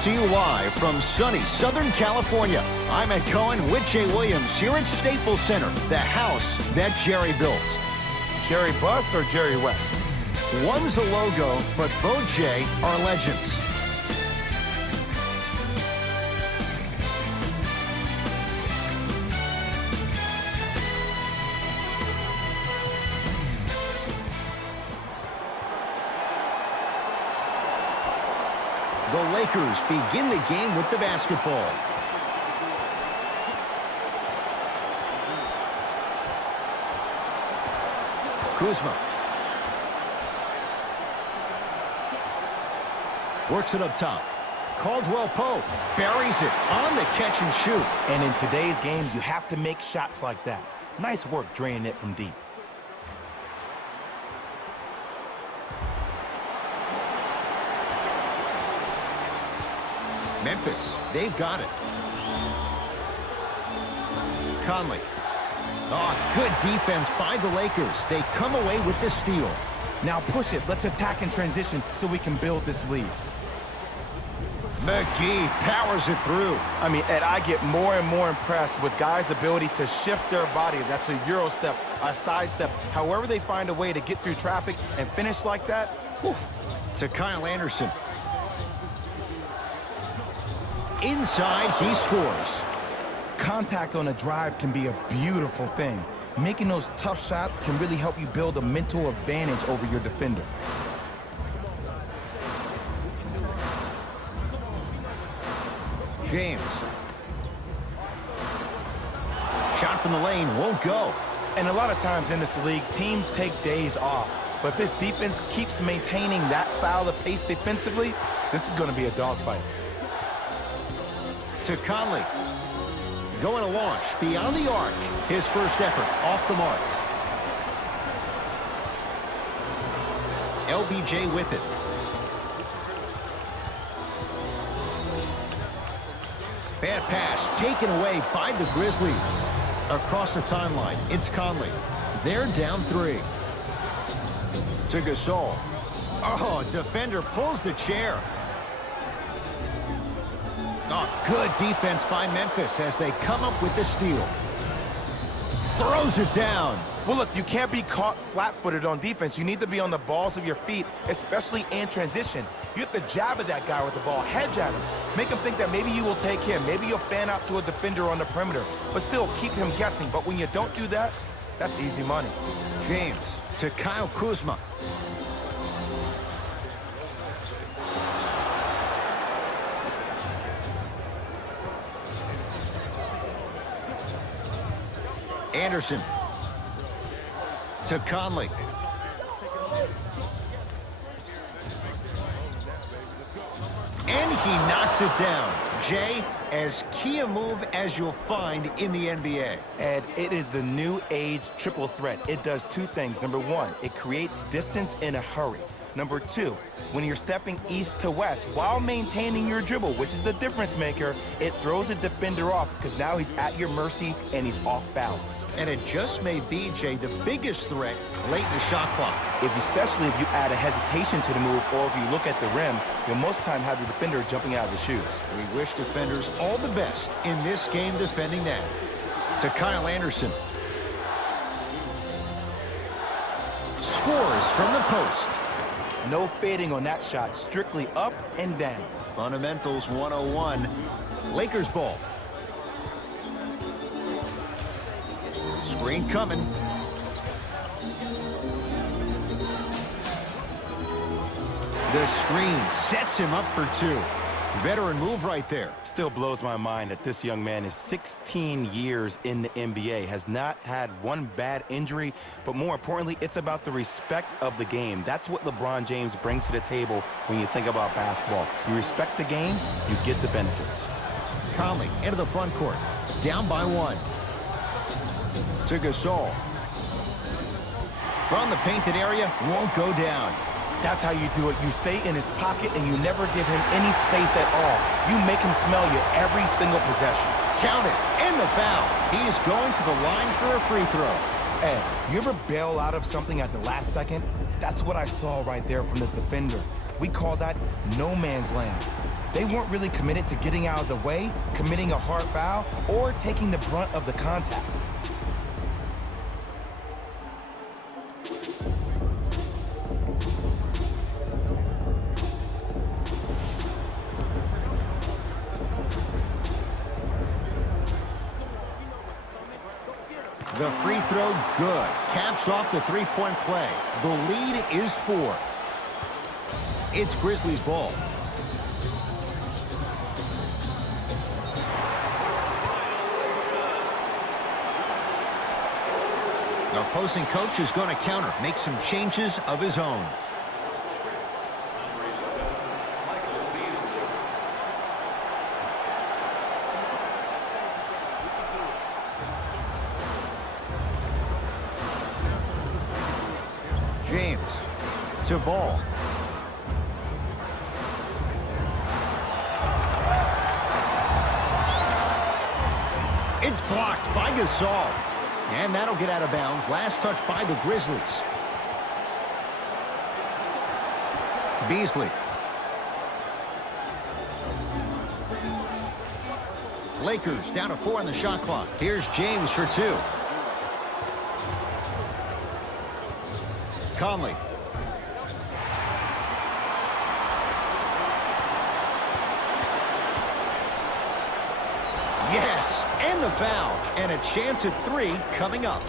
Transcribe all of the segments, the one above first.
to you live from sunny Southern California. I'm Ed Cohen with Jay Williams here at Staples Center, the house that Jerry built. Jerry Buss or Jerry West? One's a logo, but both, Jay, are legends. The Lakers begin the game with the basketball. Kuzma. Works it up top. Caldwell Pope buries it on the catch and shoot. And in today's game, you have to make shots like that. Nice work draining it from deep. Memphis, they've got it. Conley. Oh, good defense by the Lakers. They come away with the steal. Now push it. Let's attack in transition so we can build this lead. McGee powers it through. I mean, Ed, I get more and more impressed with guys' ability to shift their body. That's a Euro step, a side step. However they find a way to get through traffic and finish like that. Whew. To Kyle Anderson. Inside, he scores. Contact on a drive can be a beautiful thing. Making those tough shots can really help you build a mental advantage over your defender. James. Shot from the lane won't go. And a lot of times in this league, teams take days off. But if this defense keeps maintaining that style of pace defensively, this is going to be a dogfight. To Conley. Going to launch beyond the arc. His first effort off the mark. LBJ with it. Bad pass taken away by the Grizzlies. Across the timeline, it's Conley. They're down 3. To Gasol. Oh, defender pulls the chair. Oh, good defense by Memphis as they come up with the steal. Throws it down. Well, look, you can't be caught flat-footed on defense. You need to be on the balls of your feet, especially in transition. You have to jab at that guy with the ball, head jab him. Make him think that maybe you will take him. Maybe you'll fan out to a defender on the perimeter, but still keep him guessing. But when you don't do that, that's easy money. James to Kyle Kuzma. Anderson to Conley. And he knocks it down. Jay, as key a move as you'll find in the NBA. And it is the new age triple threat. It does 2 things. Number 1, it creates distance in a hurry. Number 2, when you're stepping east to west while maintaining your dribble, which is a difference maker, it throws a defender off because now he's at your mercy and he's off balance. And it just may be, Jay, the biggest threat late in the shot clock. Especially if you add a hesitation to the move, or if you look at the rim, you'll most time have the defender jumping out of his shoes. We wish defenders all the best in this game defending that. To Kyle Anderson. Scores from the post. No fading on that shot, strictly up and down. Fundamentals 101. Lakers ball. Screen coming. The screen sets him up for 2. Veteran move right there. Still blows my mind that this young man is 16 years in the NBA, has not had one bad injury, but more importantly, it's about the respect of the game. That's what LeBron James brings to the table when you think about basketball. You respect the game, you get the benefits. Conley into the front court, down by 1. To Gasol. From the painted area, won't go down. That's how you do it. You stay in his pocket and you never give him any space at all. You make him smell you every single possession. Count it, and the foul. He is going to the line for a free throw. Ed, you ever bail out of something at the last second? That's what I saw right there from the defender. We call that no man's land. They weren't really committed to getting out of the way, committing a hard foul, or taking the brunt of the contact. The free throw, good. Caps off the three-point play. The lead is 4. It's Grizzlies ball. The opposing coach is going to counter, make some changes of his own. James to Ball. It's blocked by Gasol. And that'll get out of bounds. Last touch by the Grizzlies. Beasley. Lakers down to 4 on the shot clock. Here's James for 2. Conley. Yes, and the foul. And a chance at 3 coming up.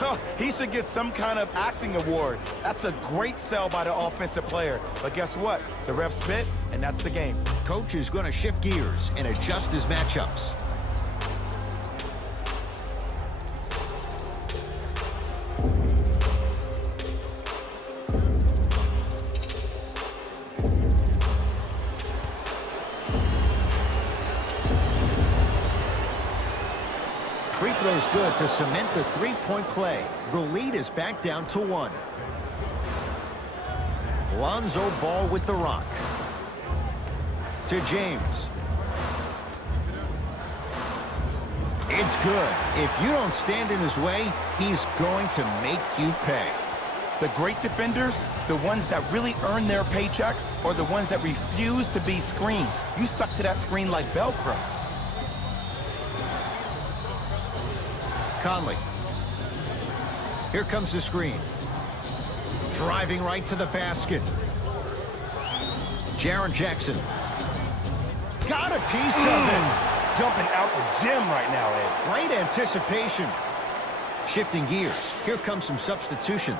Oh, he should get some kind of acting award. That's a great sell by the offensive player. But guess what? The ref spit, and that's the game. Coach is going to shift gears and adjust his matchups. Free throw's good to cement the three-point play. The lead is back down to 1. Lonzo Ball with the rock. To James. It's good. If you don't stand in his way, he's going to make you pay. The great defenders, the ones that really earn their paycheck, or the ones that refuse to be screened. You stuck to that screen like Velcro. Conley. Here comes the screen. Driving right to the basket. Jaren Jackson. Got a piece of it. Jumping out the gym right now, Ed. Great anticipation. Shifting gears. Here comes some substitutions.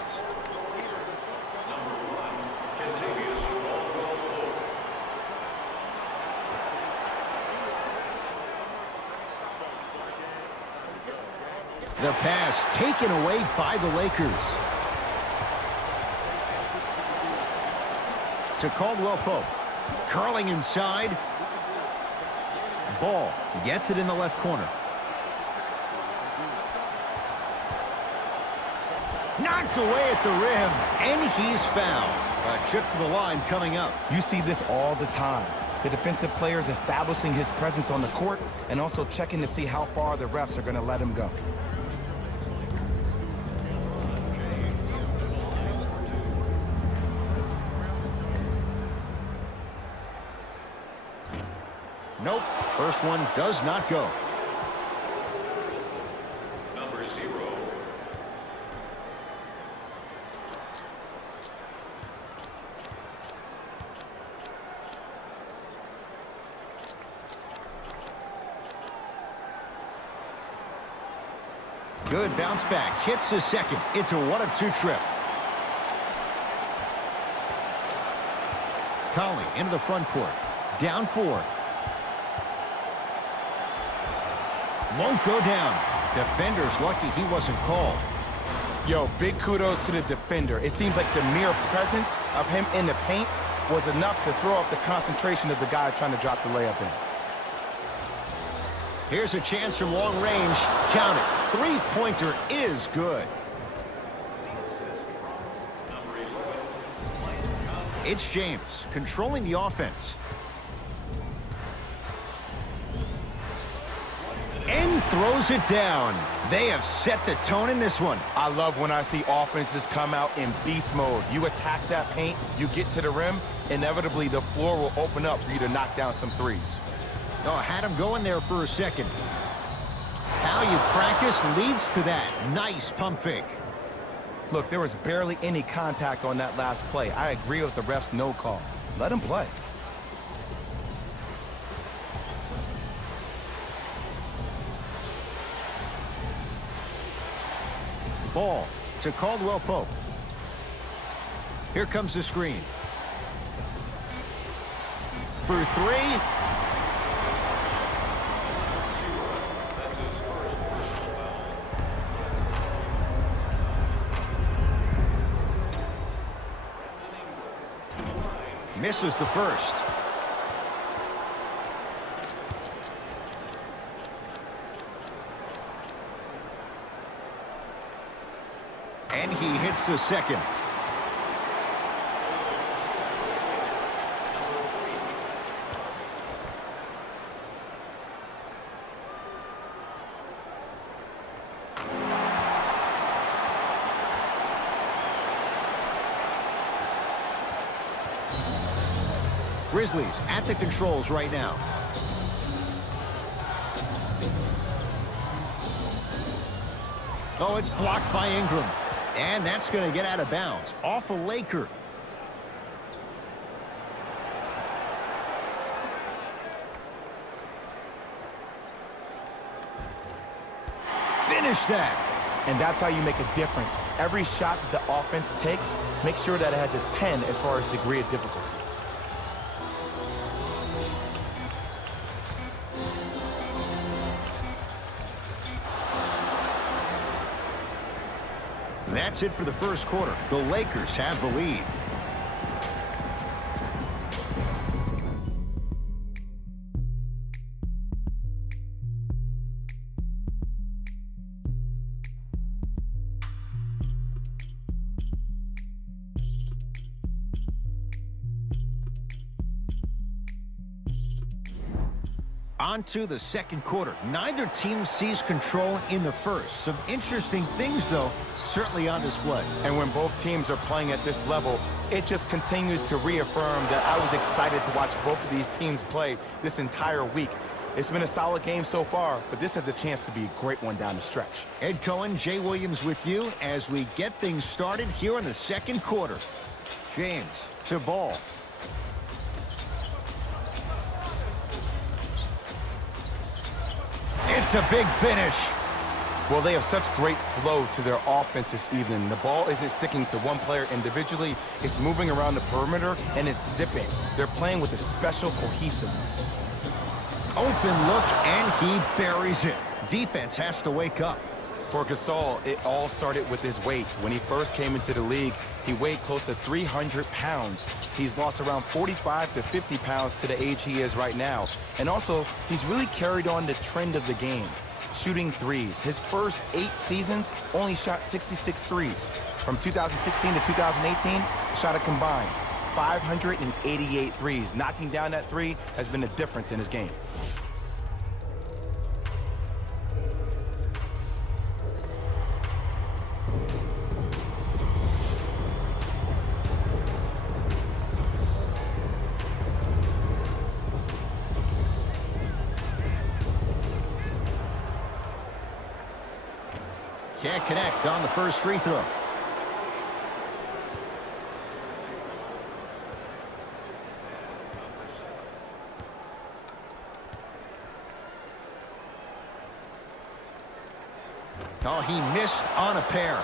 The pass taken away by the Lakers. To Caldwell Pope. Curling inside. Ball gets it in the left corner. Knocked away at the rim, and he's fouled. A trip to the line coming up. You see this all the time. The defensive players establishing his presence on the court and also checking to see how far the refs are going to let him go. Nope. First one does not go. Number 0. Good bounce back. Hits the second. It's a 1-of-2 trip. Conley into the front court. Down 4. Won't go down. Defender's lucky he wasn't called. Yo, big kudos to the defender. It seems like the mere presence of him in the paint was enough to throw off the concentration of the guy trying to drop the layup in. Here's a chance from long range. Count it. Three-pointer is good. It's James controlling the offense. And throws it down. They have set the tone in this one. I love when I see offenses come out in beast mode. You attack that paint, you get to the rim, inevitably the floor will open up for you to knock down some threes. Oh, had him going there for a second. How you practice leads to that. Nice pump fake. Look, there was barely any contact on that last play. I agree with the ref's no call. Let him play. Ball to Caldwell Pope. Here comes the screen. For three. Misses the first. And he hits the second. Grizzlies at the controls right now. Oh, it's blocked by Ingram. And that's going to get out of bounds. Off a Laker. Finish that. And that's how you make a difference. Every shot that the offense takes, make sure that it has a 10 as far as degree of difficulty. That's it for the first quarter. The Lakers have the lead. On to the second quarter. Neither team sees control in the first. Some interesting things, though, certainly on display. And when both teams are playing at this level, it just continues to reaffirm that I was excited to watch both of these teams play this entire week. It's been a solid game so far, but this has a chance to be a great one down the stretch. Ed Cohen, Jay Williams with you as we get things started here in the second quarter. James to Ball. It's a big finish. Well, they have such great flow to their offense this evening. The ball isn't sticking to one player individually. It's moving around the perimeter, and it's zipping. They're playing with a special cohesiveness. Open look, and he buries it. Defense has to wake up. For Gasol, it all started with his weight. When he first came into the league, he weighed close to 300 pounds. He's lost around 45 to 50 pounds to the age he is right now. And also, he's really carried on the trend of the game, shooting threes. His first 8 seasons only shot 66 threes. From 2016 to 2018, shot a combined 588 threes. Knocking down that three has been a difference in his game. Can't connect on the first free throw. Oh, he missed on a pair.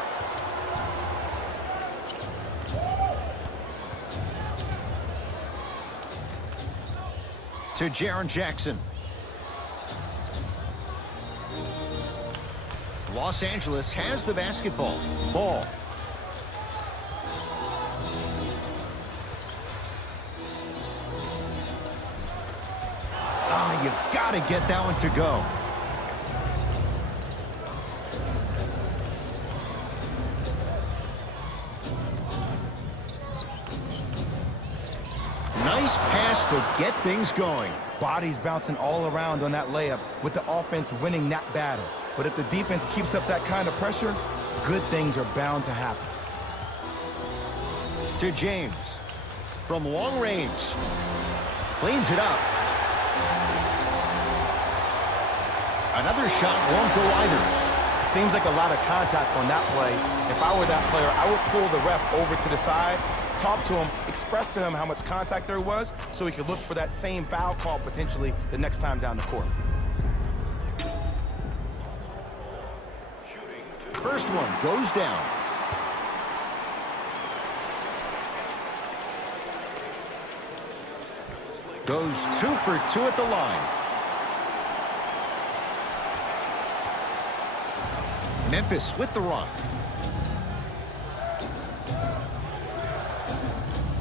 To Jaren Jackson. Los Angeles has the basketball. Ball. Ah, you've got to get that one to go. Nice pass to get things going. Bodies bouncing all around on that layup with the offense winning that battle. But if the defense keeps up that kind of pressure, good things are bound to happen. To James. from long range. Cleans it up. Another shot won't go either. Seems like a lot of contact on that play. If I were that player, I would pull the ref over to the side, talk to him, express to him how much contact there was so he could look for that same foul call potentially the next time down the court. First one goes down. Goes 2 for 2 at the line. Memphis with the rock.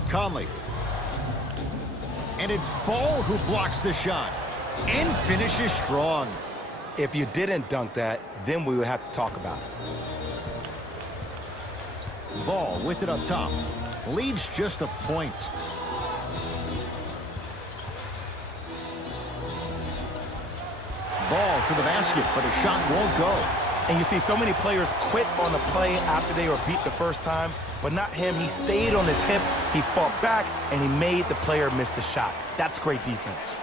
Conley. And it's Ball who blocks the shot and finishes strong. If you didn't dunk that, then we would have to talk about it. Ball with it up top. Leads just a point. Ball to the basket, but a shot won't go. And you see so many players quit on the play after they were beat the first time, but not him. He stayed on his hip, he fought back, and he made the player miss the shot. That's great defense.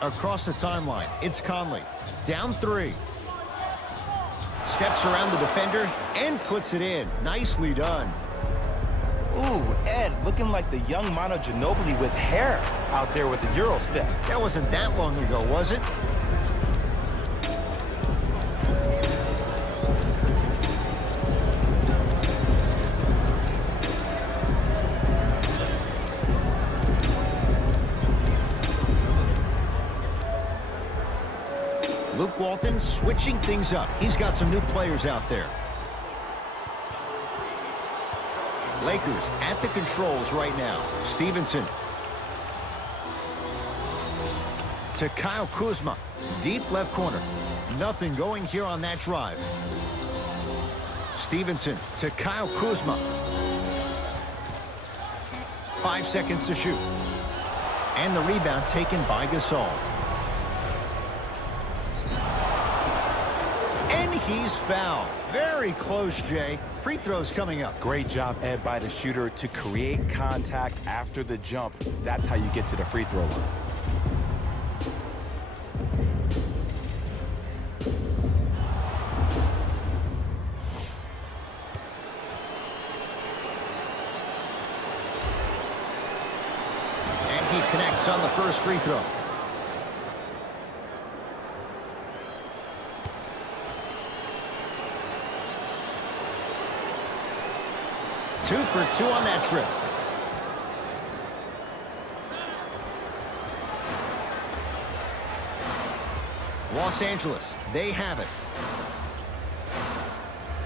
Across the timeline, it's Conley. Down 3. Steps around the defender and puts it in. Nicely done. Ooh, Ed, looking like the young Manu Ginobili with hair out there with the Euro step. That wasn't that long ago, was it? Luke Walton switching things up. He's got some new players out there. Lakers at the controls right now. Stevenson. To Kyle Kuzma. Deep left corner. Nothing going here on that drive. Stevenson to Kyle Kuzma. 5 seconds to shoot. And the rebound taken by Gasol. And he's fouled. Very close, Jay. Free throws coming up. Great job, Ed, by the shooter to create contact after the jump. That's how you get to the free throw line. And he connects on the first free throw. Two for 2 on that trip. Los Angeles, they have it.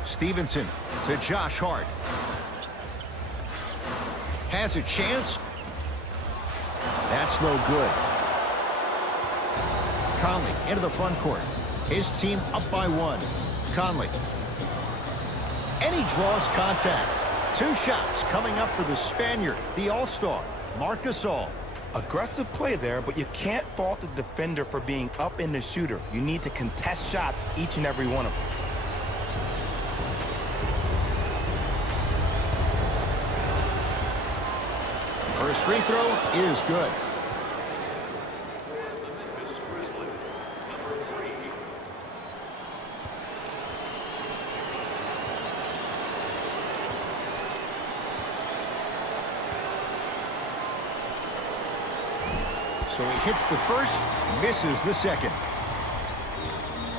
Stevenson to Josh Hart. Has a chance. That's no good. Conley into the front court. His team up by 1. Conley. And he draws contact. 2 shots coming up for the Spaniard, the All-Star, Marc Gasol. Aggressive play there, but you can't fault the defender for being up in the shooter. You need to contest shots, each and every one of them. First free throw is good. So he hits the first, misses the second.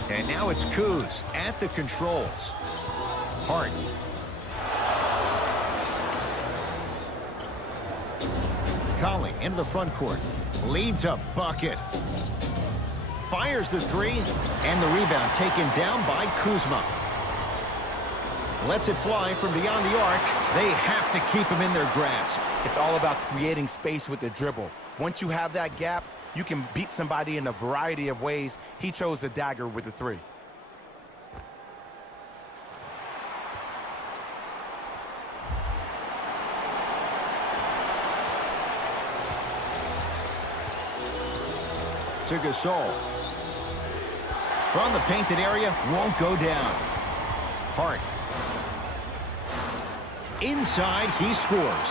And now it's Kuz at the controls. Hart. Conley into the front court. Leads a bucket. Fires the 3, and the rebound taken down by Kuzma. Lets it fly from beyond the arc. They have to keep him in their grasp. It's all about creating space with the dribble. Once you have that gap, you can beat somebody in a variety of ways. He chose a dagger with the 3. To Gasol. From the painted area, won't go down. Hart. Inside, he scores.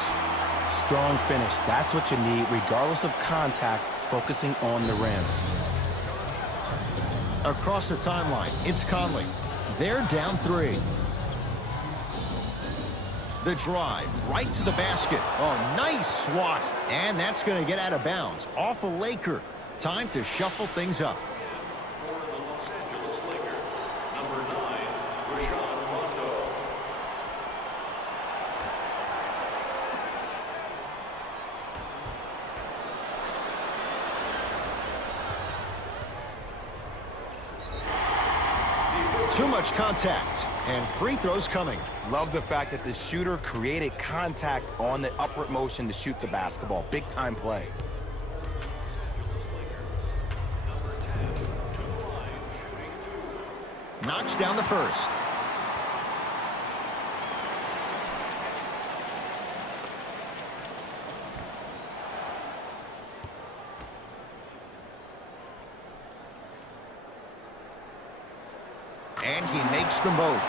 Strong finish. That's what you need, regardless of contact, focusing on the rim. Across the timeline, it's Conley. They're down 3. The drive right to the basket. Oh, nice swat. And that's going to get out of bounds. Off a Laker. Time to shuffle things up. For the Los Angeles Lakers, number 9, Rajon Rondo. Too much contact. And free throws coming. Love the fact that the shooter created contact on the upward motion to shoot the basketball. Big time play. Knocks down the first. And he makes them both.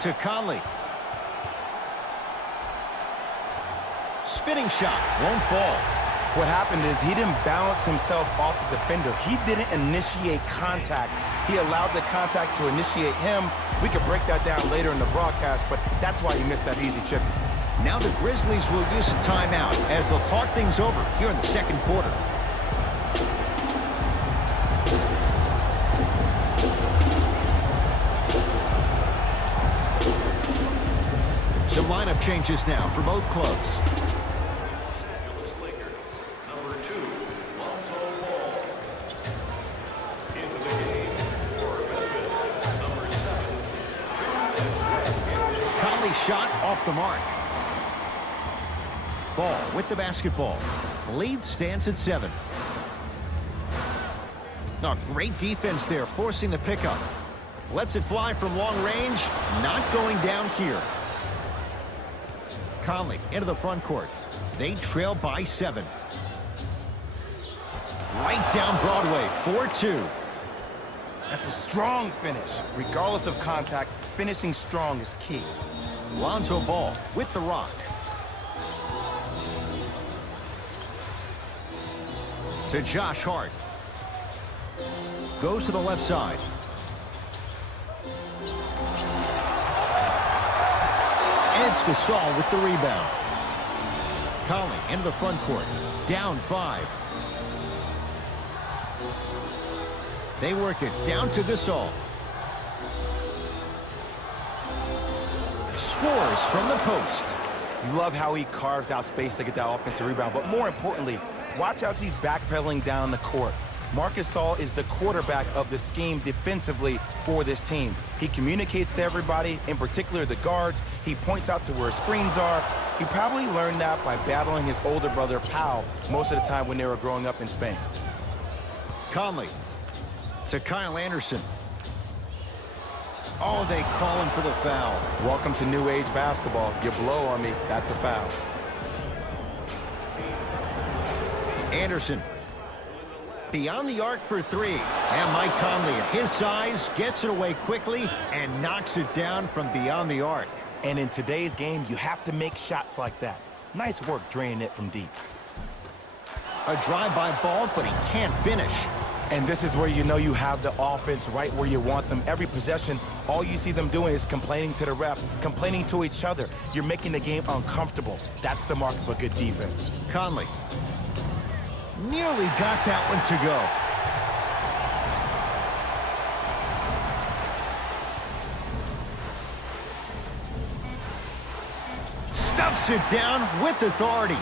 To Conley. Spinning shot, won't fall. What happened is he didn't balance himself off the defender. He didn't initiate contact. He allowed the contact to initiate him. We could break that down later in the broadcast, but that's why he missed that easy chip. Now the Grizzlies will use a timeout as they'll talk things over here in the second quarter. Some lineup changes now for both clubs. Los Angeles Lakers, number 2, Lonzo Ball. Into the game for Memphis, number 7, 2 minutes left in this. Conley shot off the mark. Ball with the basketball. Lead stands at 7. Oh, great defense there, forcing the pickup. Lets it fly from long range. Not going down here. Conley into the front court. They trail by 7. Right down Broadway, 4-2. That's a strong finish. Regardless of contact, finishing strong is key. Lonzo Ball with the rock. To Josh Hart. Goes to the left side. And it's Gasol with the rebound. Conley into the front court. Down 5. They work it down to Gasol. Scores from the post. You love how he carves out space to get that offensive rebound, but more importantly, watch as he's backpedaling down the court. Marc Gasol is the quarterback of the scheme defensively for this team. He communicates to everybody, in particular the guards. He points out to where screens are. He probably learned that by battling his older brother, Pau, most of the time when they were growing up in Spain. Conley to Kyle Anderson. Oh, they call him for the foul. Welcome to new age basketball. You blow on me, that's a foul. Anderson beyond the arc for 3. And Mike Conley at his size gets it away quickly and knocks it down from beyond the arc. And in today's game, you have to make shots like that. Nice work draining it from deep. A drive-by ball, but he can't finish. And this is where you know you have the offense right where you want them. Every possession, all you see them doing is complaining to the ref, complaining to each other. You're making the game uncomfortable. That's the mark of a good defense. Conley nearly got that one to go. Stuffs it down with authority.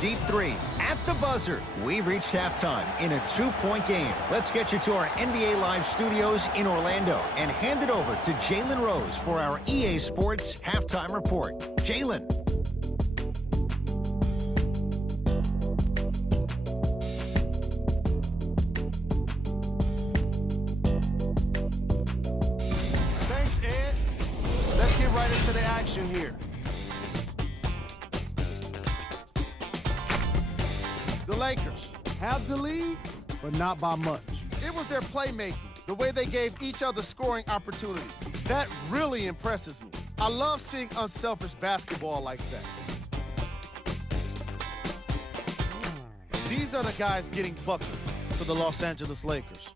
Deep 3 at the buzzer. We've reached halftime in a 2-point game. Let's get you to our NBA Live studios in Orlando and hand it over to Jalen Rose for our EA Sports Halftime Report. Jalen. to the action here. The Lakers have the lead, but not by much. It was their playmaking, the way they gave each other scoring opportunities. That really impresses me. I love seeing unselfish basketball like that. These are the guys getting buckets for the Los Angeles Lakers.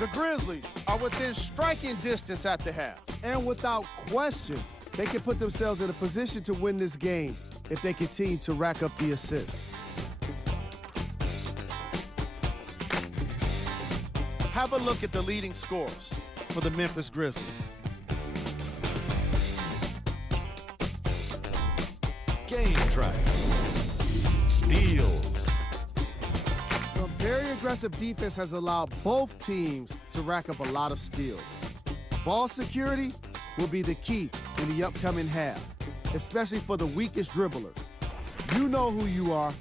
The Grizzlies are within striking distance at the half. And without question, they can put themselves in a position to win this game if they continue to rack up the assists. Have a look at the leading scorers for the Memphis Grizzlies. Game track. Steals. Some very aggressive defense has allowed both teams to rack up a lot of steals. Ball security will be the key in the upcoming half, especially for the weakest dribblers. You know who you are.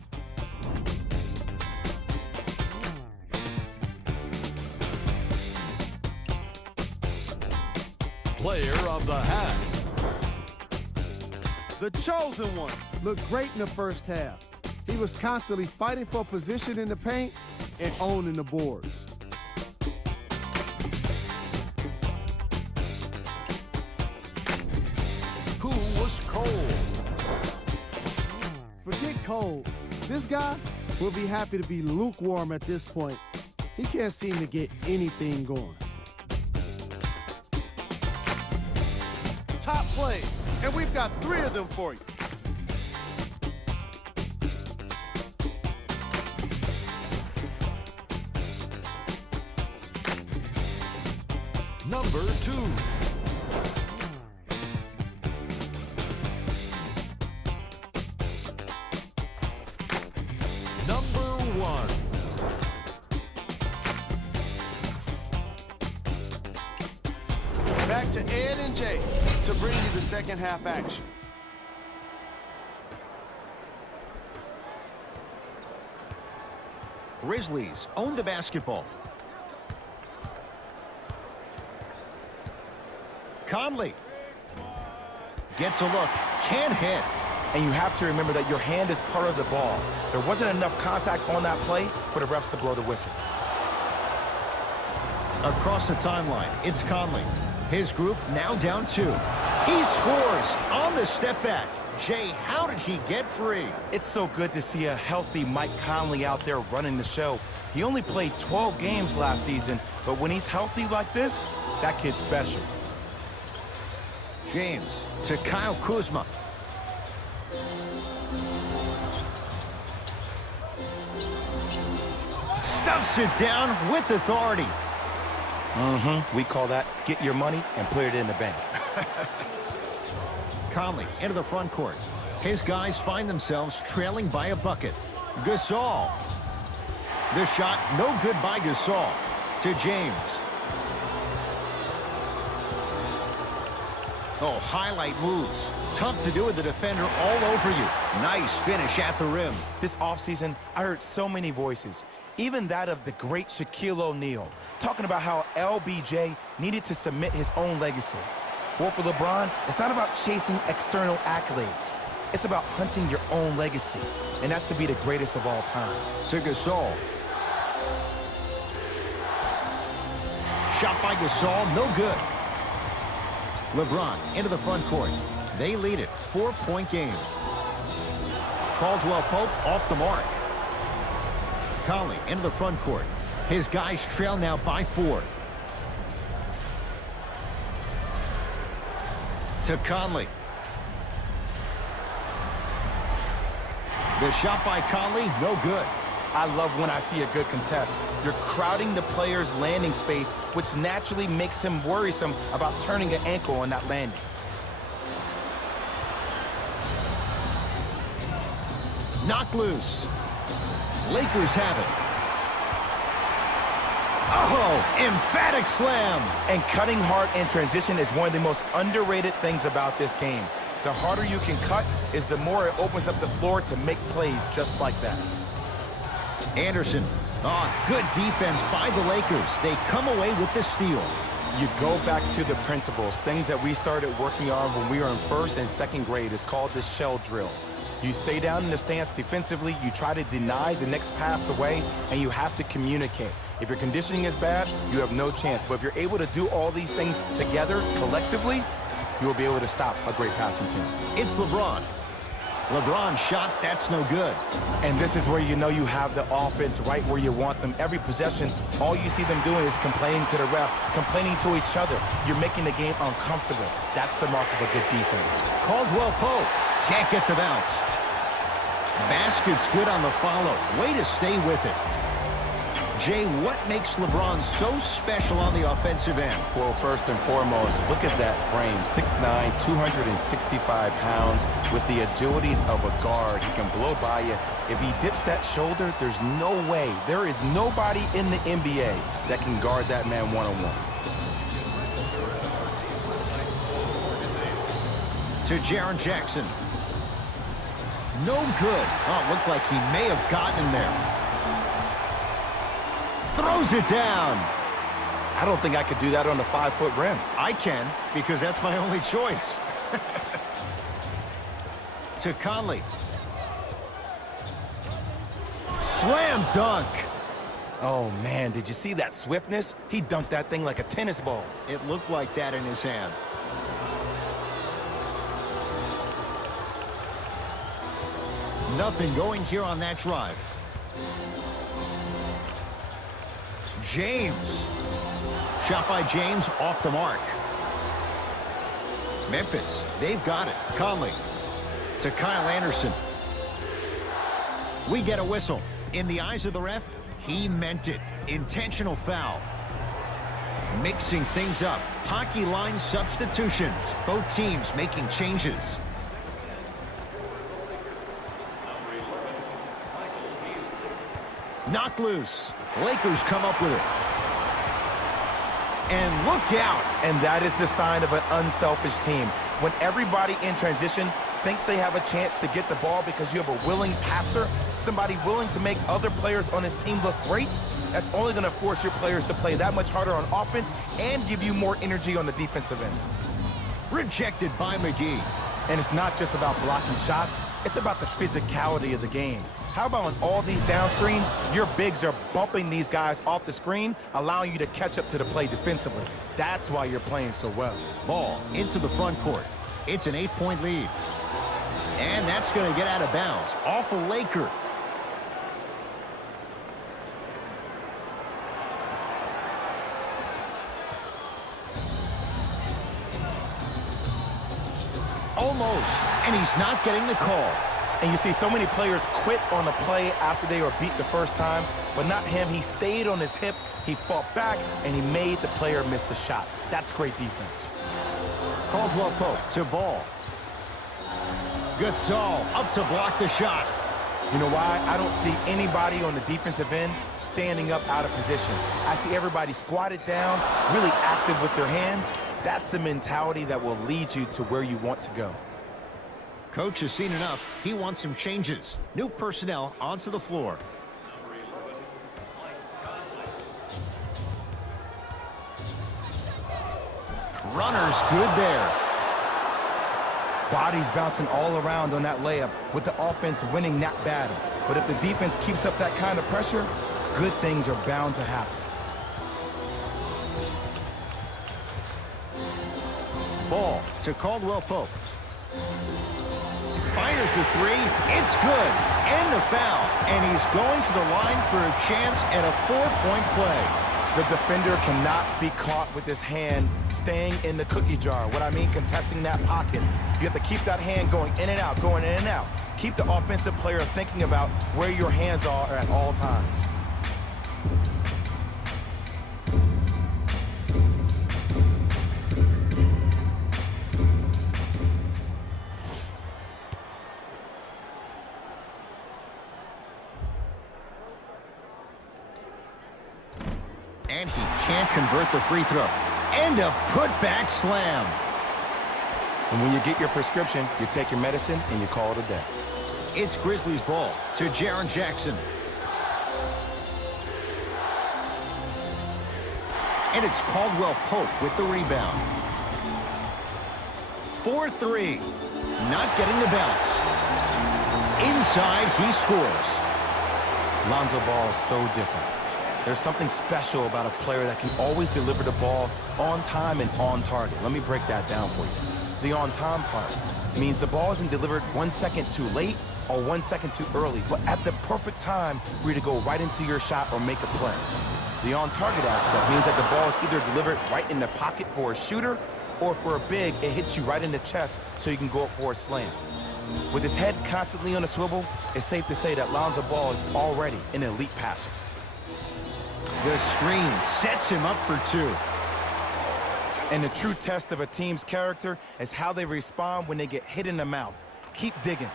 Player of the half. The chosen one. Looked great in the first half. He was constantly fighting for position in the paint and owning the boards. Who was cold? Forget cold. This guy will be happy to be lukewarm at this point. He can't seem to get anything going. Top plays, and we've got 3 of them for you. Number 2. Number 1. Back to Ed and Jay to bring you the second half action. Grizzlies own the basketball. Conley gets a look, can't hit. And you have to remember that your hand is part of the ball. There wasn't enough contact on that play for the refs to blow the whistle. Across the timeline, it's Conley. His group now down 2. He scores on the step back. Jay, how did he get free? It's so good to see a healthy Mike Conley out there running the show. He only played 12 games last season, but when he's healthy like this, that kid's special. James to Kyle Kuzma. Stuffs it down with authority. We call that get your money and put it in the bank. Conley into the front court. His guys find themselves trailing by a bucket. Gasol. The shot no good by Gasol. To James. Oh, highlight moves. Tough to do with the defender all over you. Nice finish at the rim. This offseason, I heard so many voices, even that of the great Shaquille O'Neal, talking about how LBJ needed to submit his own legacy. Well, for LeBron, it's not about chasing external accolades. It's about hunting your own legacy, and that's to be the greatest of all time. To Gasol. Shot by Gasol, no good. LeBron into the front court. They lead it, 4-point game. Caldwell Pope off the mark. Conley into the front court. His guys trail now by 4. To Conley. The shot by Conley, no good. I love when I see a good contest. You're crowding the player's landing space, which naturally makes him worrisome about turning an ankle on that landing. Knocked loose. Lakers have it. Oh, emphatic slam. And cutting hard in transition is one of the most underrated things about this game. The harder you can cut is the more it opens up the floor to make plays just like that. Anderson Oh, good defense by the Lakers. They come away with the steal. You go back to the principles, things that we started working on when we were in first and second grade. It's called the shell drill. You stay down in the stance defensively, you try to deny the next pass away, and you have to communicate. If your conditioning is bad, you have no chance. But if you're able to do all these things together, collectively, you will be able to stop a great passing team. It's LeBron. LeBron's shot, that's no good. And this is where you know you have the offense right where you want them. Every possession, all you see them doing is complaining to the ref, complaining to each other. You're making the game uncomfortable. That's the mark of a good defense. Caldwell Pope can't get the bounce. Basket's good on the follow. Way to stay with it. Jay, what makes LeBron so special on the offensive end? Well, first and foremost, look at that frame. 6'9", 265 pounds with the agilities of a guard. He can blow by you. If he dips that shoulder, there's no way. There is nobody in the NBA that can guard that man one-on-one. To Jaren Jackson. No good. Oh, it looked like he may have gotten in there. Throws it down. I don't think I could do that on a 5-foot rim. I can, because that's my only choice. To Conley. Slam dunk. Oh, man, did you see that swiftness? He dunked that thing like a tennis ball. It looked like that in his hand. Nothing going here on that drive. James. Shot by James off the mark. Memphis, they've got it. Conley to Kyle Anderson. We get a whistle. In the eyes of the ref, he meant it. Intentional foul. Mixing things up. Hockey line substitutions. Both teams making changes. Knocked loose. Lakers come up with it. And look out. And that is the sign of an unselfish team. When everybody in transition thinks they have a chance to get the ball because you have a willing passer, somebody willing to make other players on his team look great, that's only going to force your players to play that much harder on offense and give you more energy on the defensive end. Rejected by McGee. And it's not just about blocking shots, it's about the physicality of the game. How about on all these down screens, your bigs are bumping these guys off the screen, allowing you to catch up to the play defensively. That's why you're playing so well. Ball into the front court. It's an 8-point lead. And that's going to get out of bounds. Off a Laker. Almost. And he's not getting the call. And you see so many players quit on a play after they were beat the first time, but not him. He stayed on his hip, he fought back, and he made the player miss the shot. That's great defense. Caldwell Pope to Ball. Gasol up to block the shot. You know why? I don't see anybody on the defensive end standing up out of position. I see everybody squatted down, really active with their hands. That's the mentality that will lead you to where you want to go. Coach has seen enough. He wants some changes. New personnel onto the floor. Runner's good there. Bodies bouncing all around on that layup with the offense winning that battle. But if the defense keeps up that kind of pressure, good things are bound to happen. Ball to Caldwell Pope. Fires the three. It's good. And the foul. And he's going to the line for a chance at a 4-point play. The defender cannot be caught with his hand staying in the cookie jar. What I mean, contesting that pocket. You have to keep that hand going in and out, going in and out. Keep the offensive player thinking about where your hands are at all times. And he can't convert the free throw. And a putback slam. And when you get your prescription, you take your medicine and you call it a day. It's Grizzlies ball to Jaren Jackson. And it's Caldwell Pope with the rebound. 4-3. Not getting the bounce. Inside, he scores. Lonzo Ball is so different. There's something special about a player that can always deliver the ball on time and on target. Let me break that down for you. The on-time part means the ball isn't delivered 1 second too late or 1 second too early, but at the perfect time for you to go right into your shot or make a play. The on-target aspect means that the ball is either delivered right in the pocket for a shooter, or for a big, it hits you right in the chest so you can go up for a slam. With his head constantly on a swivel, it's safe to say that Lonzo Ball is already an elite passer. The screen sets him up for two. And the true test of a team's character is how they respond when they get hit in the mouth. Keep digging.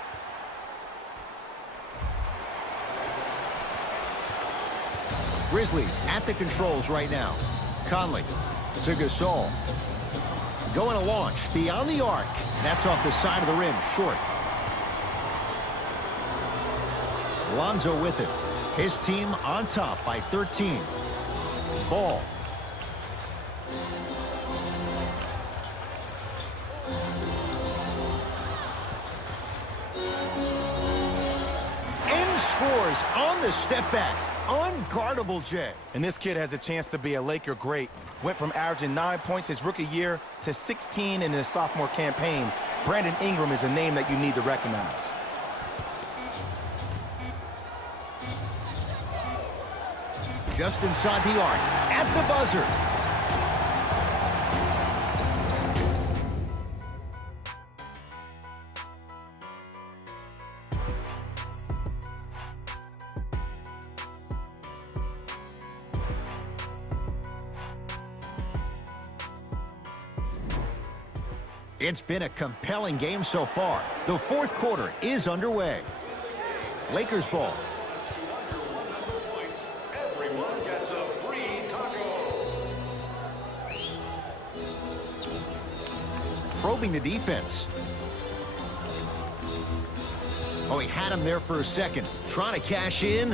Grizzlies at the controls right now. Conley to Gasol. Going to launch beyond the arc. That's off the side of the rim, short. Lonzo with it. His team on top by 13. Ball. And scores on the step back. Unguardable, Jay. And this kid has a chance to be a Laker great. Went from averaging 9 points his rookie year to 16 in his sophomore campaign. Brandon Ingram is a name that you need to recognize. Just inside the arc, at the buzzer. It's been a compelling game so far. The fourth quarter is underway. Lakers ball. Everyone gets a free taco. Probing the defense. Oh, he had him there for a second. Trying to cash in.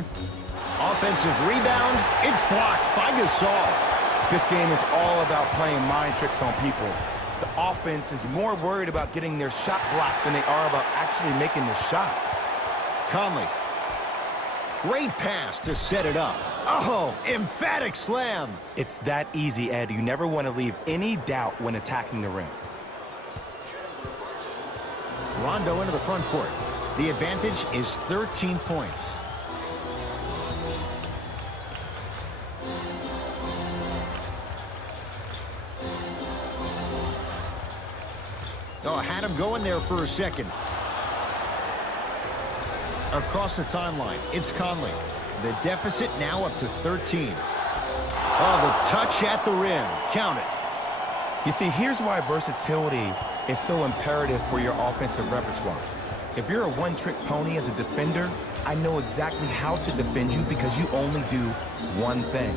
Offensive rebound. It's blocked by Gasol. This game is all about playing mind tricks on people. The offense is more worried about getting their shot blocked than they are about actually making the shot. Conley. Great pass to set it up. Oh, emphatic slam. It's that easy, Ed. You never want to leave any doubt when attacking the rim. Rondo into the front court. The advantage is 13 points. Oh, had him going there for a second. Across the timeline, it's Conley. The deficit now up to 13. Oh, the touch at the rim. Count it. You see, here's why versatility is so imperative for your offensive repertoire. If you're a one-trick pony as a defender, I know exactly how to defend you because you only do one thing.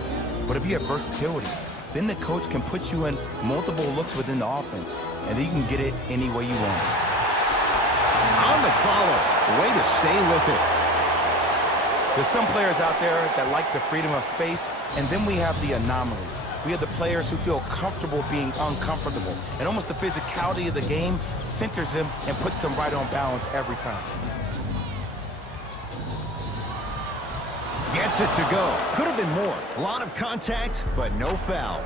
But if you have versatility, then the coach can put you in multiple looks within the offense, and then you can get it any way you want it. On the follow. Way to stay with it. There's some players out there that like the freedom of space, and then we have the anomalies. We have the players who feel comfortable being uncomfortable, and almost the physicality of the game centers them and puts them right on balance every time. Gets it to go. Could have been more. A lot of contact, but no foul.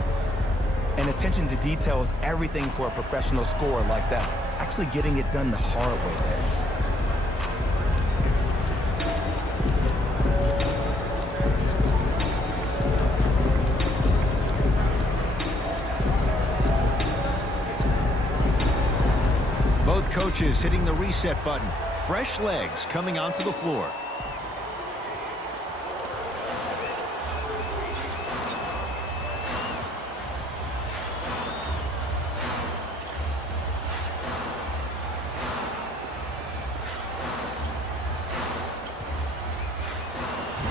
And attention to detail is everything for a professional scorer like that. Actually getting it done the hard way there. Both coaches hitting the reset button. Fresh legs coming onto the floor.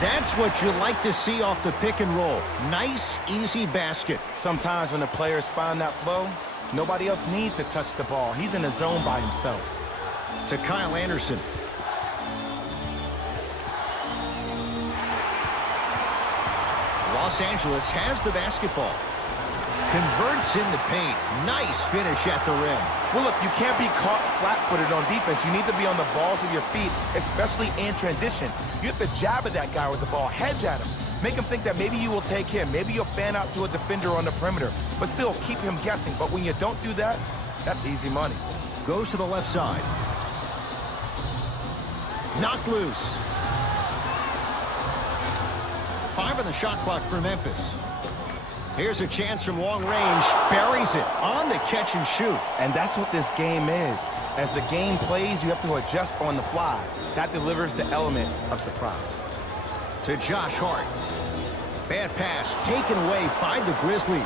That's what you like to see off the pick and roll. Nice, easy basket. Sometimes when the players find that flow, nobody else needs to touch the ball. He's in the zone by himself. To Kyle Anderson. Los Angeles has the basketball. Converts in the paint. Nice finish at the rim. Well, look, you can't be caught flat-footed on defense. You need to be on the balls of your feet, especially in transition. You have to jab at that guy with the ball, hedge at him. Make him think that maybe you will take him. Maybe you'll fan out to a defender on the perimeter, but still keep him guessing. But when you don't do that, that's easy money. Goes to the left side. Knocked loose. 5 on the shot clock for Memphis. Here's a chance from long range. Buries it on the catch and shoot. And that's what this game is. As the game plays, you have to adjust on the fly. That delivers the element of surprise. To Josh Hart. Bad pass taken away by the Grizzlies.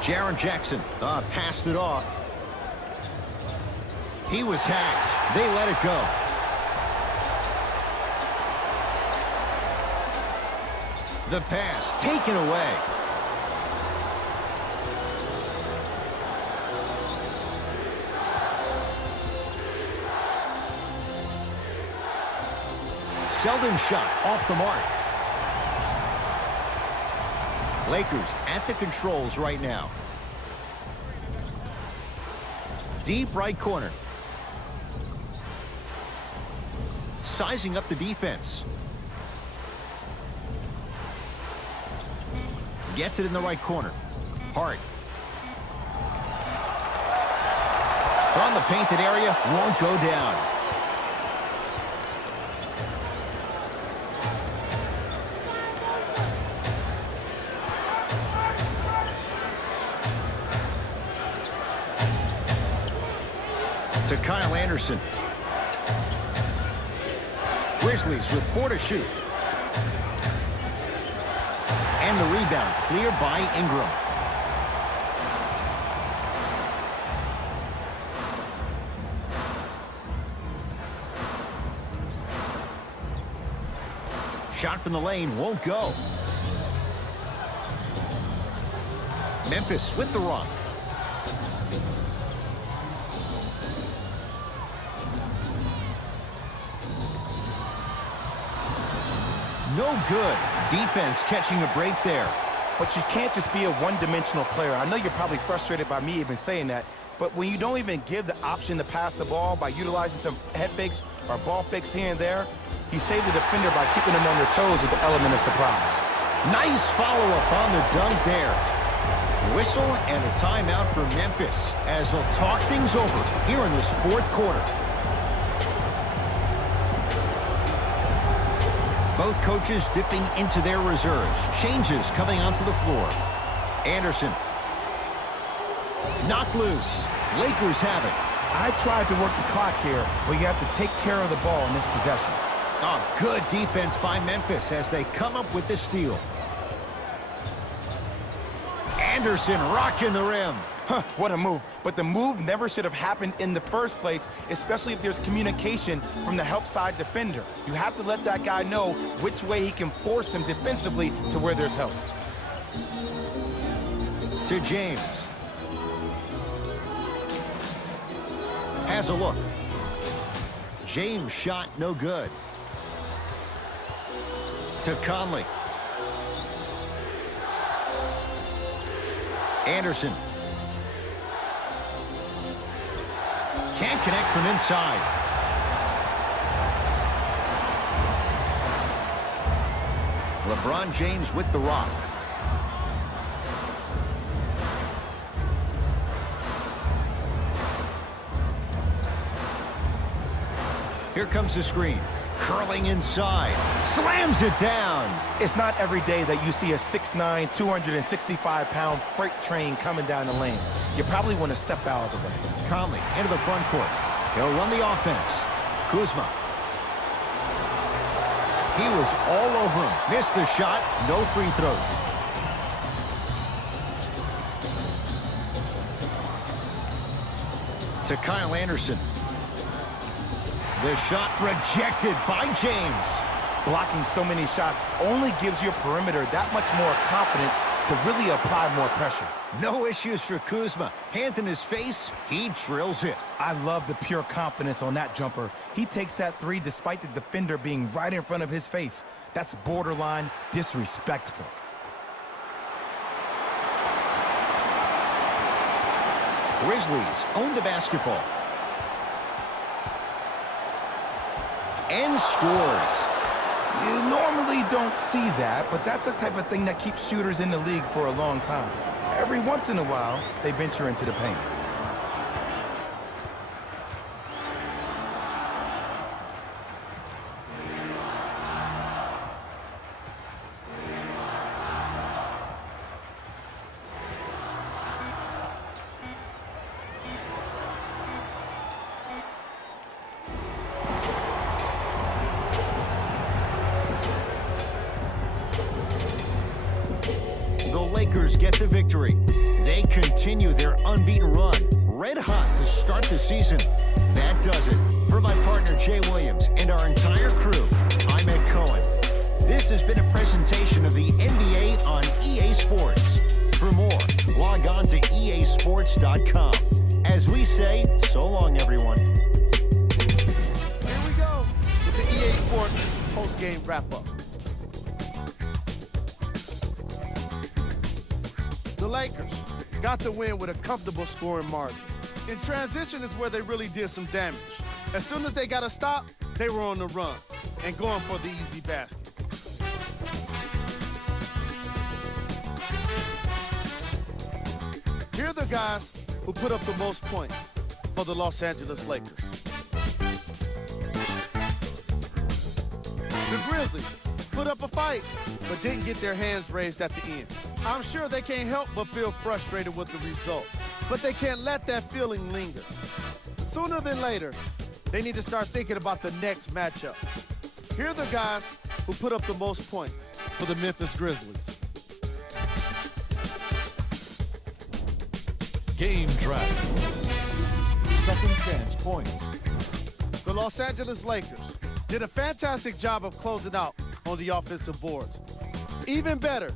Jaren Jackson passed it off. He was hacked. They let it go. The pass taken away. Selden shot off the mark. Lakers at the controls right now. Deep right corner. Sizing up the defense. Gets it in the right corner. Hart. From the painted area, won't go down. To Kyle Anderson. Grizzlies with 4 to shoot. And the rebound clear by Ingram. Shot from the lane won't go. Memphis with the rock. No good. Defense catching a break there. But you can't just be a one-dimensional player. I know you're probably frustrated by me even saying that, but when you don't even give the option to pass the ball by utilizing some head fakes or ball fakes here and there, you save the defender by keeping them on their toes with the element of surprise. Nice follow-up on the dunk there. Whistle and a timeout for Memphis as they'll talk things over here in this 4th quarter. Both coaches dipping into their reserves. Changes coming onto the floor. Anderson. Knocked loose. Lakers have it. I tried to work the clock here, but you have to take care of the ball in this possession. Oh, good defense by Memphis as they come up with the steal. Anderson rocking the rim. Huh, what a move. But the move never should have happened in the first place, especially if there's communication from the help side defender. You have to let that guy know which way he can force him defensively to where there's help. To James. Has a look. James shot no good. To Conley. Anderson. Can't connect from inside. LeBron James with the rock. Here comes the screen. Curling inside. Slams it down. It's not every day that you see a 6'9", 265-pound freight train coming down the lane. You probably want to step out of the way. Conley into the front court. He'll run the offense. Kuzma. He was all over him. Missed the shot. No free throws. To Kyle Anderson. The shot rejected by James. Blocking so many shots only gives your perimeter that much more confidence to really apply more pressure. No issues for Kuzma. Hand in his face, he drills it. I love the pure confidence on that jumper. He takes that three despite the defender being right in front of his face. That's borderline disrespectful. Grizzlies own the basketball. And scores. You normally don't see that, but that's the type of thing that keeps shooters in the league for a long time. Every once in a while, they venture into the paint. The Lakers get the victory. They continue their unbeaten run. Red hot to start the season. That does it. For my partner Jay Williams and our entire crew, I'm Ed Cohen. This has been a presentation of the NBA on EA Sports. For more, log on to easports.com. As we say, so long, everyone. Here we go with the EA Sports post-game wrap-up. The Lakers got the win with a comfortable scoring margin. In transition is where they really did some damage. As soon as they got a stop, they were on the run and going for the easy basket. Here are the guys who put up the most points for the Los Angeles Lakers. The Grizzlies put up a fight, but didn't get their hands raised at the end. I'm sure they can't help but feel frustrated with the result, but they can't let that feeling linger. Sooner than later, they need to start thinking about the next matchup. Here are the guys who put up the most points for the Memphis Grizzlies. Game track. Second chance points. The Los Angeles Lakers did a fantastic job of closing out on the offensive boards. Even better,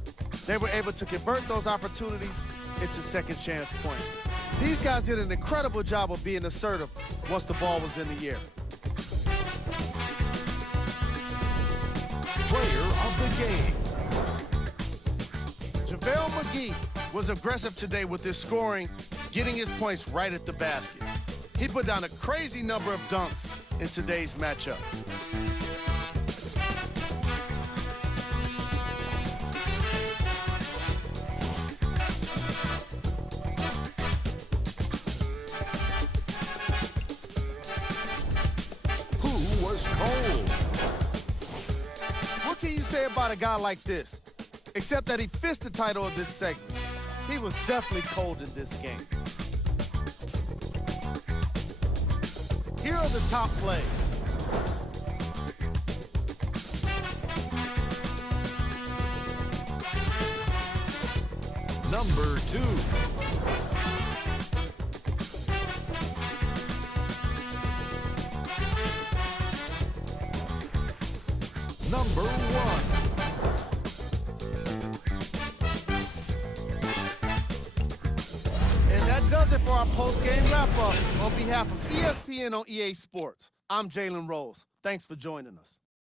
they were able to convert those opportunities into second chance points. These guys did an incredible job of being assertive once the ball was in the air. Player of the game. JaVale McGee was aggressive today with his scoring, getting his points right at the basket. He put down a crazy number of dunks in today's matchup. Who was cold? What can you say about a guy like this? Except that he fits the title of this segment. He was definitely cold in this game. Here are the top plays. Number 2. Number 1. And that does it for our post-game wrap-up. On behalf of ESPN on EA Sports, I'm Jalen Rose. Thanks for joining us.